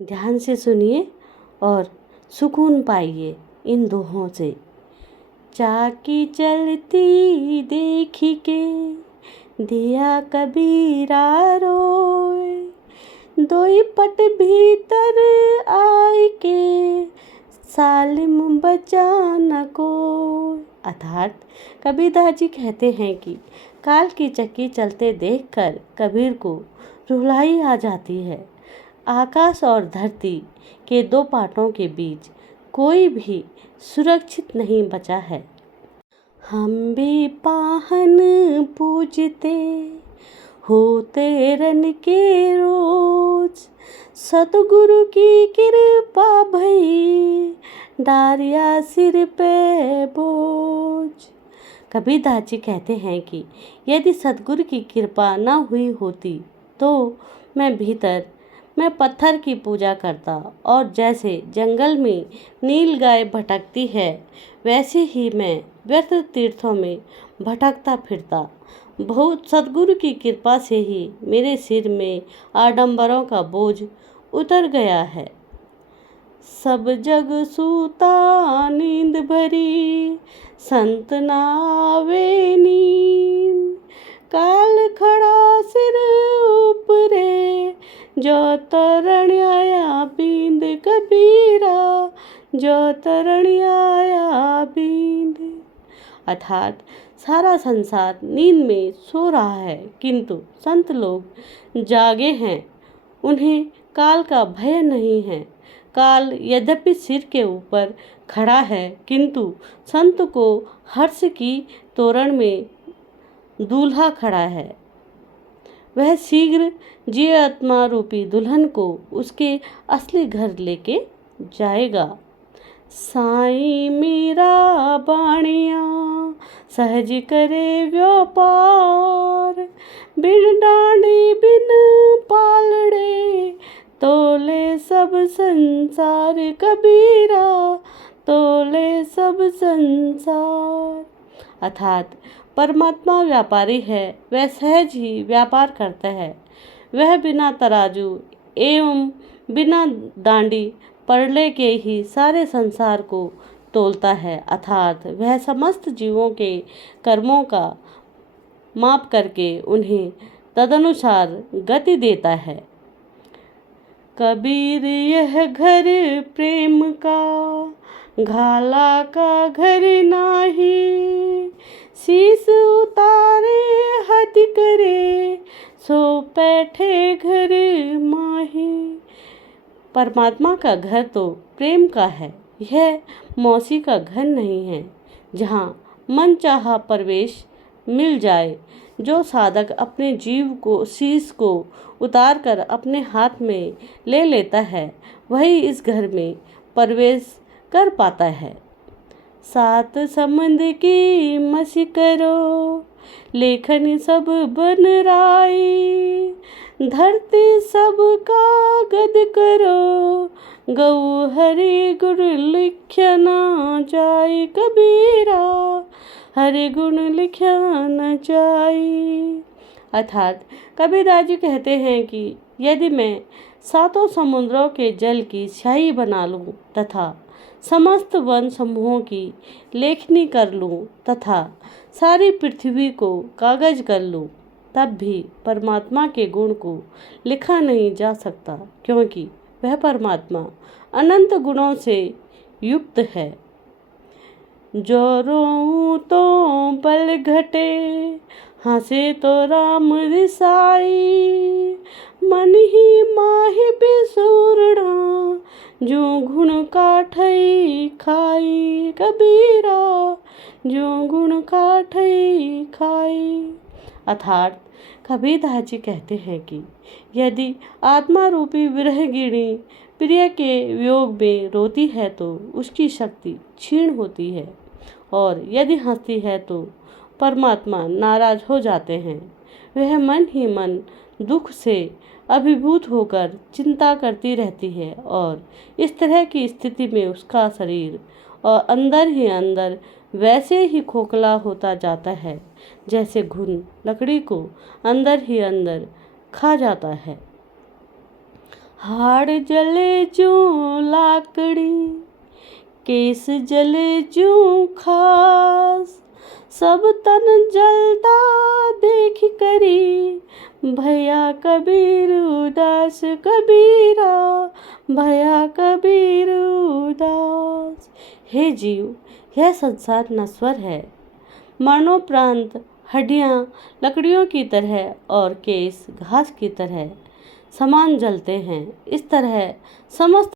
ध्यान से सुनिए और सुकून पाइए इन दोहों से। चाकी चलती देखी के दिया कबीरा रोए, दोई पट भीतर आय के सालिम बचा न कोई। अर्थात कबीरदास जी कहते हैं कि काल की चक्की चलते देखकर कबीर को रुलाई आ जाती है। आकाश और धरती के दो पाटों के बीच कोई भी सुरक्षित नहीं बचा है। हम भी पाहन पूजते होते रन के रोज, सतगुरु की कृपा भई डारिया सिर पे बोझ। कबीरदास जी कहते हैं कि यदि सतगुरु की कृपा न हुई होती तो मैं पत्थर की पूजा करता और जैसे जंगल में नील गाय भटकती है वैसे ही मैं व्यर्थ तीर्थों में भटकता फिरता। बहुत सतगुरु की कृपा से ही मेरे सिर में आडंबरों का बोझ उतर गया है। सब जग सूता नींद भरी संत नावे नींद, काल खड़ा सिर ऊपरे जो तरण आया बींद कबीरा, जो तरण आया बींद। अर्थात सारा संसार नींद में सो रहा है किंतु संत लोग जागे हैं। उन्हें काल का भय नहीं है। काल यद्यपि सिर के ऊपर खड़ा है किंतु संत को हर्ष की तोरण में दूल्हा खड़ा है। वह शीघ्र जीव आत्मा रूपी दुल्हन को उसके असली घर लेके जाएगा। साईं मेरा बाणिया सहज करे व्यापार, बिन डांडी बिन पालड़े तोले सब संसार कबीरा, तोले सब संसार। अर्थात परमात्मा व्यापारी है, वह सहज ही व्यापार करता है। वह बिना तराजू एवं बिना डांडी परले के ही सारे संसार को तोलता है। अर्थात वह समस्त जीवों के कर्मों का माप करके उन्हें तदनुसार गति देता है। कबीर यह घर प्रेम का घाला का घर नाही, शीस उतारे हद करे सो बैठे घर माही। परमात्मा का घर तो प्रेम का है, यह मौसी का घर नहीं है जहाँ मन चाहा प्रवेश मिल जाए। जो साधक अपने जीव को शीश को उतार कर अपने हाथ में ले लेता है वही इस घर में प्रवेश कर पाता है। सात समुंद की मसी करो लेखन सब बन राई, धरती सब का गद करो गौ हरि गुण लिख्या न जाय कबीरा, हरि गुण लिख्या न जाय। अर्थात कबीरदास जी कहते हैं कि यदि मैं सातों समुद्रों के जल की स्याही बना लूं तथा समस्त वन समूहों की लेखनी कर लूं तथा सारी पृथ्वी को कागज कर लूं तब भी परमात्मा के गुण को लिखा नहीं जा सकता, क्योंकि वह परमात्मा अनंत गुणों से युक्त है। जो रोऊं तो बल घटे हंसे तो राम रिसाई, मन ही माहि बिसूरना जो गुण काठई खाई कबीरा, जो गुण काठई खाई। अर्थात कबीरदास जी कहते हैं कि यदि आत्मा रूपी विरहगिणी प्रिय के वियोग में रोती है तो उसकी शक्ति क्षीण होती है और यदि हंसती है तो परमात्मा नाराज हो जाते हैं। वह मन ही मन दुख से अभिभूत होकर चिंता करती रहती है और इस तरह की स्थिति में उसका शरीर और अंदर ही अंदर वैसे ही खोखला होता जाता है जैसे घुन लकड़ी को अंदर ही अंदर खा जाता है। हाड़ जले ज्यों लाकड़ी, केस जले ज्यों खास, सब तन जलता देख करी, भया कबीर उदास कबीरा, भया कबीर उदास। हे जीव, यह संसार नश्वर है। मरणोपरांत हड्डियाँ लकड़ियों की तरह और केस घास की तरह समान जलते हैं। इस तरह समस्त